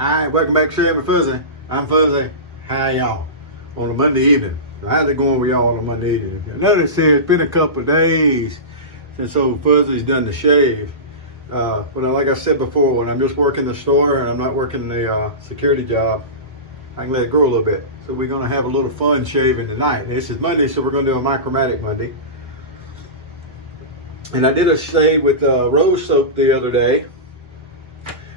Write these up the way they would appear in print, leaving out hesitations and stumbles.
Hi, welcome back to Share with Fuzzy. I'm Fuzzy. Hi, y'all. On a Monday evening. So how's it going with y'all on a Monday evening? I noticed here it's been a couple of days since old Fuzzy's done the shave. But like I said before, when I'm just working the store and I'm not working the security job, I can let it grow a little bit. So we're going to have a little fun shaving tonight. This is Monday, so we're going to do a Micromatic Monday. And I did a shave with Rose soap the other day.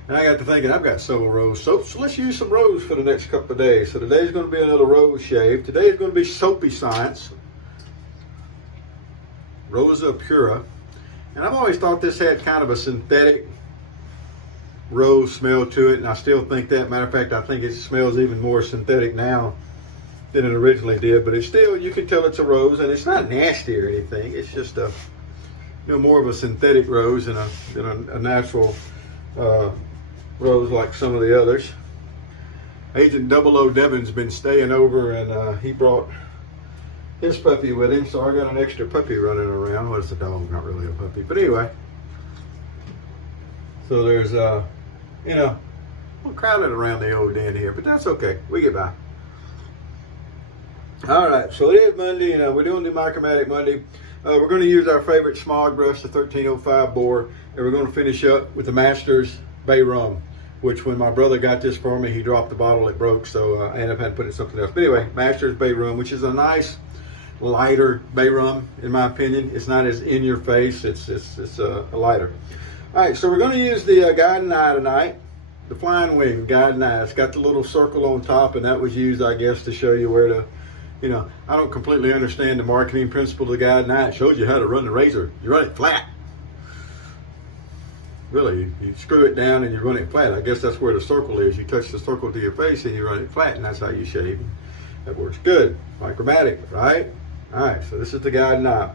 And I got to thinking, I've got several Rose soaps, so let's use some Rose for the next couple of days. So today's going to be another Rose shave. Today is going to be Soapy Science. Rosa Pura. And I've always thought this had kind of a synthetic rose smell to it, and I still think that. Matter of fact, I think it smells even more synthetic now than it originally did. But it's still, you can tell it's a rose, and it's not nasty or anything. It's just a, more of a synthetic rose than a natural rose like some of the others. Agent 00 Devin's been staying over, and he brought his puppy with him, so I got an extra puppy running around. Well, it's a dog, not really a puppy, but anyway. So there's a little crowded around the old den here, but that's okay. We get by. All right, so it is Monday, and we're doing the Micromatic Monday. We're going to use our favorite smog brush, the 1305 bore, and we're going to finish up with the Masters Bay Rum, which when my brother got this for me, he dropped the bottle, it broke, so I ended up having to put it in something else. But anyway, Masters Bay Rum, which is a nice, lighter Bay Rum, in my opinion. It's not as in your face, it's lighter. All right, so we're going to use the guiding eye tonight, the Flying Wing guiding eye. It's got the little circle on top, and that was used, I guess, to show you where to, I don't completely understand the marketing principle of the guiding eye. It shows you how to run the razor. You run it flat. Really, you screw it down and you run it flat. I guess that's where the circle is. You touch the circle to your face and you run it flat, and that's how you shave. That works good. Micromatic, right? All right, so this is the guiding eye.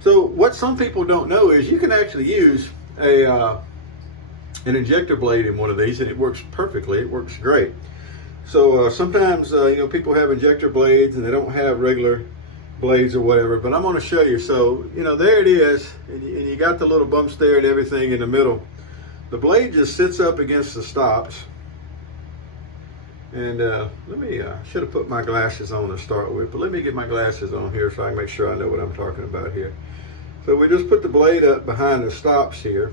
So what some people don't know is you can actually use an injector blade in one of these, and it works perfectly. It works great. So sometimes people have injector blades and they don't have regular blades or whatever, but I'm going to show you. So there it is, and you got the little bumps there and everything in the middle. The blade just sits up against the stops, and should have put my glasses on to start with, but let me get my glasses on here so I can make sure I know what I'm talking about here. So we just put the blade up behind the stops here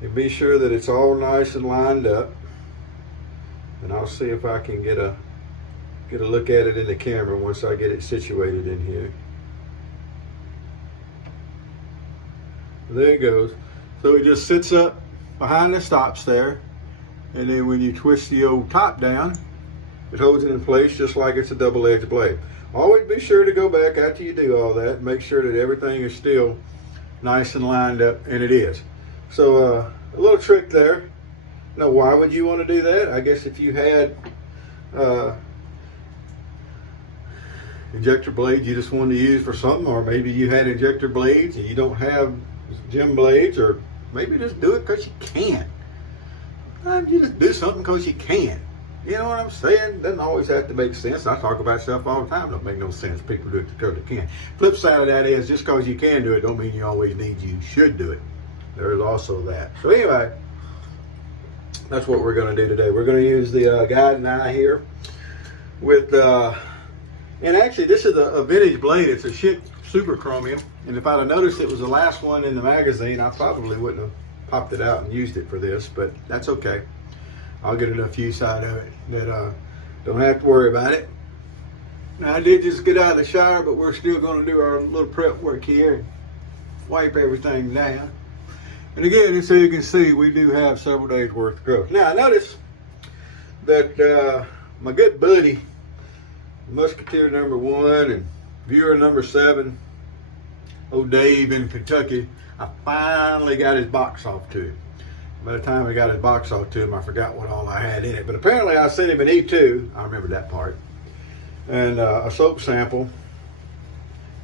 and be sure that it's all nice and lined up, and I'll see if I can get a look at it in the camera once I get it situated in here. There it goes. So it just sits up behind the stops there, and then when you twist the old top down, it holds it in place just like it's a double-edged blade. Always be sure to go back after you do all that and make sure that everything is still nice and lined up, and it is. So a little trick there. Now, why would you want to do that? I guess if you had injector blades you just wanted to use for something, or maybe you had injector blades and you don't have gem blades, or maybe just do it because you can. Sometimes you just do something because you can. You know what I'm saying? Doesn't always have to make sense. I talk about stuff all the time. Don't make no sense. People do it because they can. Flip side of that is, just because you can do it don't mean you always need you should do it. There is also that. So anyway, that's what we're going to do today. We're going to use the guiding eye here with and actually, this is a vintage blade. It's a super chromium. And if I'd have noticed it was the last one in the magazine, I probably wouldn't have popped it out and used it for this, but that's okay. I'll get enough use out of it that don't have to worry about it. Now, I did just get out of the shower, but we're still going to do our little prep work here and wipe everything down. And again, so you can see, we do have several days worth of growth. Now, I noticed that my good buddy, Musketeer #1 and viewer #7, old Dave in Kentucky, I finally got his box off to him. By the time I got his box off to him, I forgot what all I had in it. But apparently I sent him an E2, I remember that part, and a soap sample,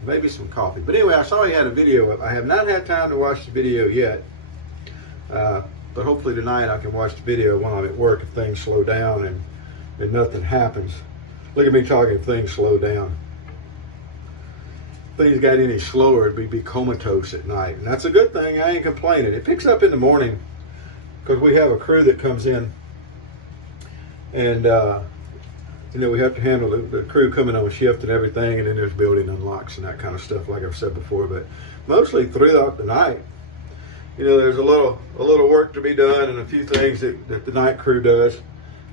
maybe some coffee. But anyway, I saw he had a video up. I have not had time to watch the video yet, but hopefully tonight I can watch the video while I'm at work if things slow down and nothing happens. Look at me talking, if things slow down. If things got any slower, it'd be comatose at night. And that's a good thing. I ain't complaining. It picks up in the morning because we have a crew that comes in And we have to handle the crew coming on shift and everything, and then there's building unlocks and that kind of stuff, like I've said before. But mostly throughout the night, there's a little work to be done and a few things that the night crew does.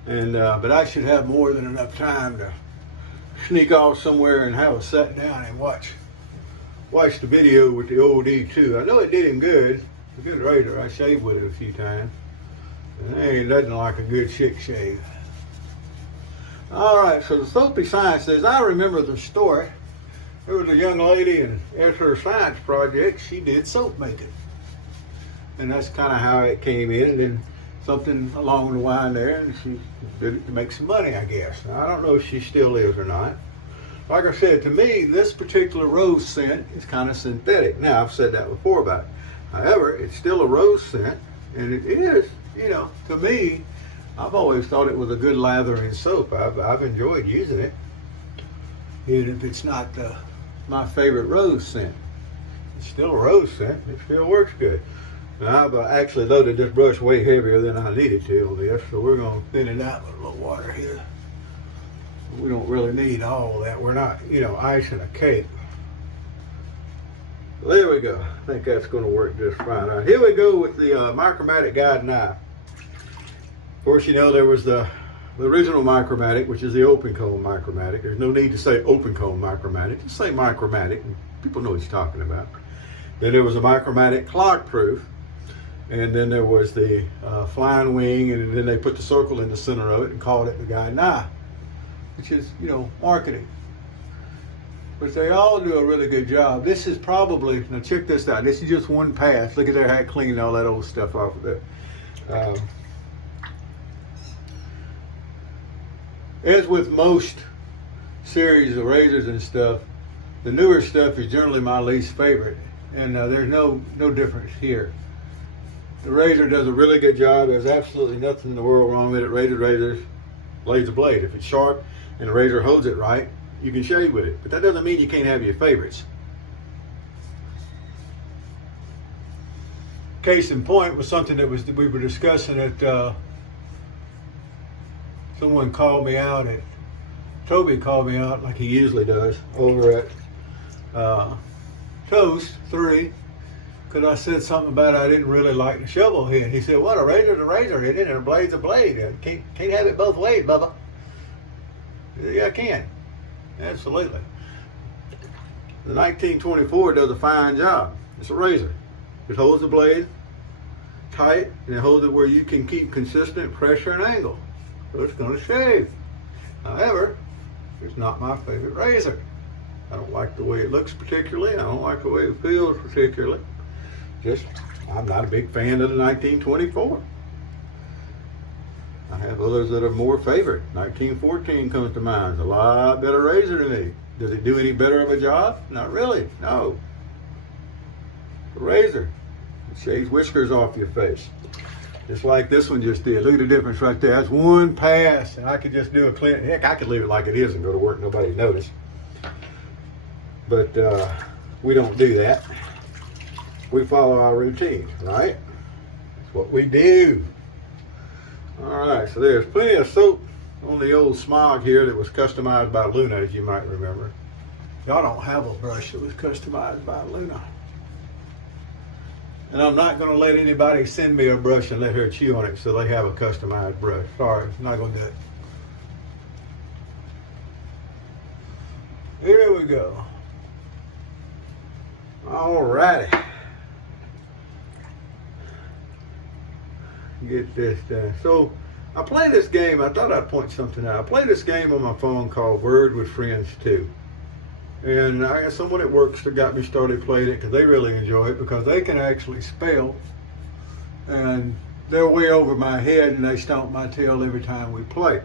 And but I should have more than enough time to sneak off somewhere and have a sit down and watch the video with the old E2. I know it did him good. It's a good razor. I shaved with it a few times. And there ain't nothing like a good chick shave. All right, so the Soapy Science says, I remember the story. There was a young lady, and as her science project, she did soap making. And that's kind of how it came in, and then something along the line there, and she did it to make some money, I guess. Now, I don't know if she still is or not. Like I said, to me, this particular rose scent is kind of synthetic. Now, I've said that before about it. However, it's still a rose scent, and it is, to me, I've always thought it was a good lathering soap. I've enjoyed using it, even if it's not my favorite rose scent. It's still a rose scent. It still works good. Now, I've actually loaded this brush way heavier than I needed to on this, so we're going to thin it out with a little water here. We don't really need all of that. We're not, icing a cake. There we go. I think that's going to work just fine. All right, here we go with the Micromatic guide knife. Of course, there was the original Micromatic, which is the open comb Micromatic. There's no need to say open comb Micromatic. Just say Micromatic, and people know what you're talking about. Then there was a Micromatic clog proof, and then there was the flying wing, and then they put the circle in the center of it and called it the guide knife, which is, marketing. But they all do a really good job. This is probably, now check this out. This is just one pass. Look at there how it cleaned all that old stuff off of there. As with most series of razors and stuff, the newer stuff is generally my least favorite. And there's no difference here. The razor does a really good job. There's absolutely nothing in the world wrong with it. Razors, blade's a blade. If it's sharp and the razor holds it right, you can shave with it. But that doesn't mean you can't have your favorites. Case in point was something that we were discussing at, someone called me out at, Toby called me out like he usually does over at Toast 3. Because I said something about I didn't really like the shovel head. He said, "What, a razor's a razor head and a blade's a blade. Can't have it both ways, Bubba." Yeah, I can. Absolutely. The 1924 does a fine job. It's a razor. It holds the blade tight, and it holds it where you can keep consistent pressure and angle. So it's going to shave. However, it's not my favorite razor. I don't like the way it looks particularly. I don't like the way it feels particularly. I'm not a big fan of the 1924. I have others that are more favorite. 1914 comes to mind. It's a lot better razor to me. Does it do any better of a job? Not really, no. The razor, it shaves whiskers off your face. Just like this one just did. Look at the difference right there. That's one pass, and I could just do a clean. Heck, I could leave it like it is and go to work, nobody notice. But we don't do that. We follow our routine, right? That's what we do. All right, so there's plenty of soap on the old Smog here that was customized by Luna, as you might remember. Y'all don't have a brush that was customized by Luna. And I'm not going to let anybody send me a brush and let her chew on it so they have a customized brush. Sorry, I'm not going to do it. Here we go. All righty. Get this done. So I play this game. I thought I'd point something out. I play this game on my phone called Word with Friends 2. And I got someone at work that got me started playing it because they really enjoy it because they can actually spell. And they're way over my head and they stomp my tail every time we play.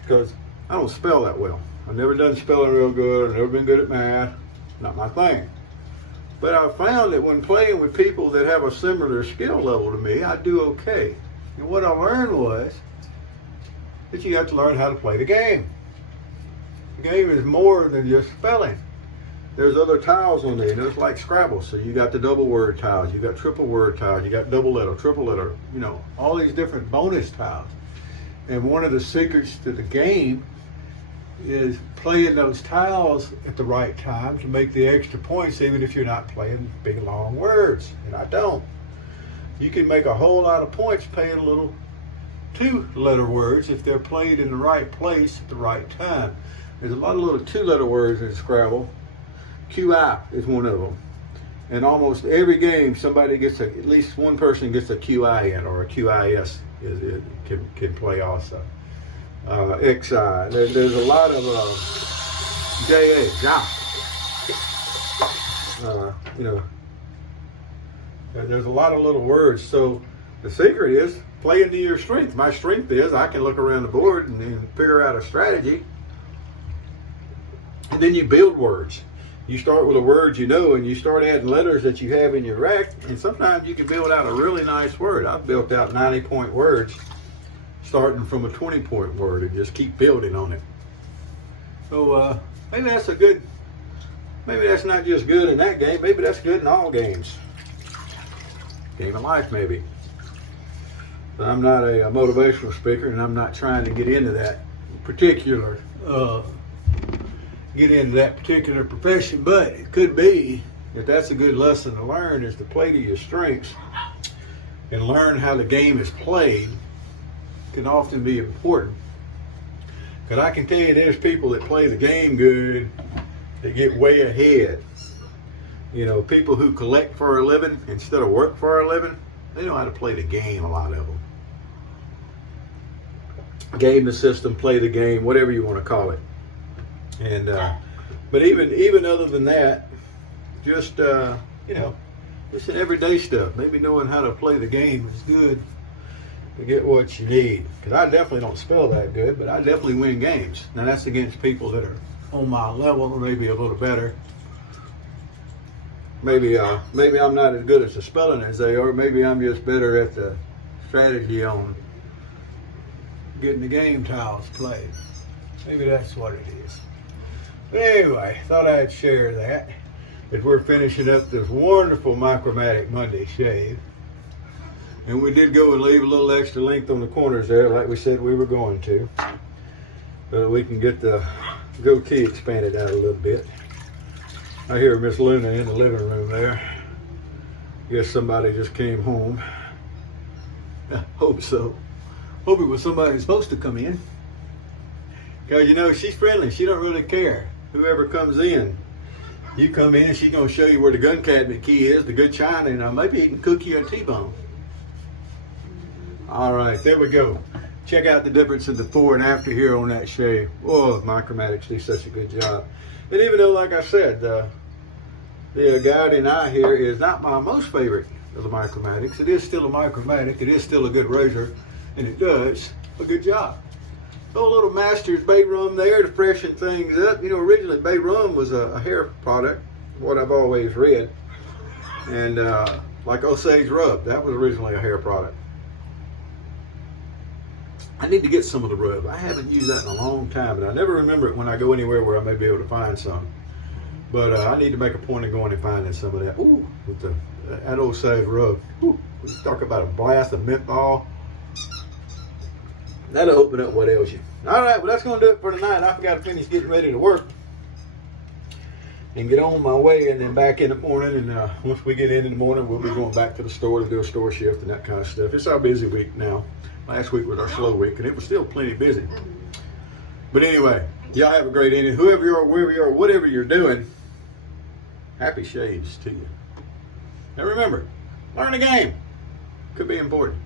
Because I don't spell that well. I've never done spelling real good. I've never been good at math. Not my thing. But I found that when playing with people that have a similar skill level to me, I do okay. And what I learned was that you have to learn how to play the game. The game is more than just spelling. There's other tiles on there. It's like Scrabble. So you got the double word tiles, you got triple word tiles, you got double letter, triple letter, all these different bonus tiles. And one of the secrets to the game is playing those tiles at the right time to make the extra points, even if you're not playing big long words. And I don't. You can make a whole lot of points playing a little 2-letter words if they're played in the right place at the right time. There's a lot of little 2-letter words in Scrabble. QI is one of them. And almost every game, somebody gets at least one person gets a QI in, or a QIS can play also. XI. There's a lot of JA. There's a lot of little words. So the secret is play into your strength. My strength is I can look around the board and then figure out a strategy. And then you build words. You start with a word you know, and you start adding letters that you have in your rack, and sometimes you can build out a really nice word. I've built out 90-point words starting from a 20-point word and just keep building on it. So maybe that's maybe that's not just good in that game, maybe that's good in all games. Game of life, maybe. But I'm not a motivational speaker, and I'm not trying to get into that particular profession, but it could be that that's a good lesson to learn, is to play to your strengths and learn how the game is played. Can often be important, because I can tell you there's people that play the game good that get way ahead. You know, people who collect for a living instead of work for a living, they know how to play the game, a lot of them. Game the system, play the game, whatever you want to call it. And but even other than that, just just in everyday stuff. Maybe knowing how to play the game is good to get what you need. Because I definitely don't spell that good, but I definitely win games. Now that's against people that are on my level, or maybe a little better. Maybe I'm not as good at the spelling as they are. Maybe I'm just better at the strategy on getting the game tiles played. Maybe that's what it is. But anyway, thought I'd share that as we're finishing up this wonderful Micromatic Monday shave. And we did go and leave a little extra length on the corners there, like we said we were going to, so that we can get the goatee expanded out a little bit. I hear Miss Luna in the living room there. Guess somebody just came home. I hope so. Hope it was somebody who's supposed to come in. Because she's friendly. She don't really care. Whoever comes in, you come in and she's going to show you where the gun cabinet key is, the good china, and maybe he can cook you a T-bone. All right, there we go. Check out the difference in the before and after here on that shave. Oh, Micromatics do such a good job. And even though, like I said, the guiding eye here is not my most favorite of the Micromatics, it is still a Micromatic. It is still a good razor, and it does a good job. So a little Master's Bay Rum there to freshen things up. Originally Bay Rum was a hair product, what I've always read. And like Osage Rub, that was originally a hair product. I need to get some of the rub. I haven't used that in a long time, and I never remember it when I go anywhere where I may be able to find some. But I need to make a point of going and finding some of that. Ooh, with that Osage Rub. Ooh, talk about a blast of menthol. That'll open up what ails you. All right, well, that's going to do it for tonight. I forgot to finish getting ready to work and get on my way, and then back in the morning. And once we get in the morning, we'll be going back to the store to do a store shift and that kind of stuff. It's our busy week now. Last week was our slow week, and it was still plenty busy. But anyway, y'all have a great evening. Whoever you are, wherever you are, whatever you're doing, happy shades to you. Now remember, learn the game. Could be important.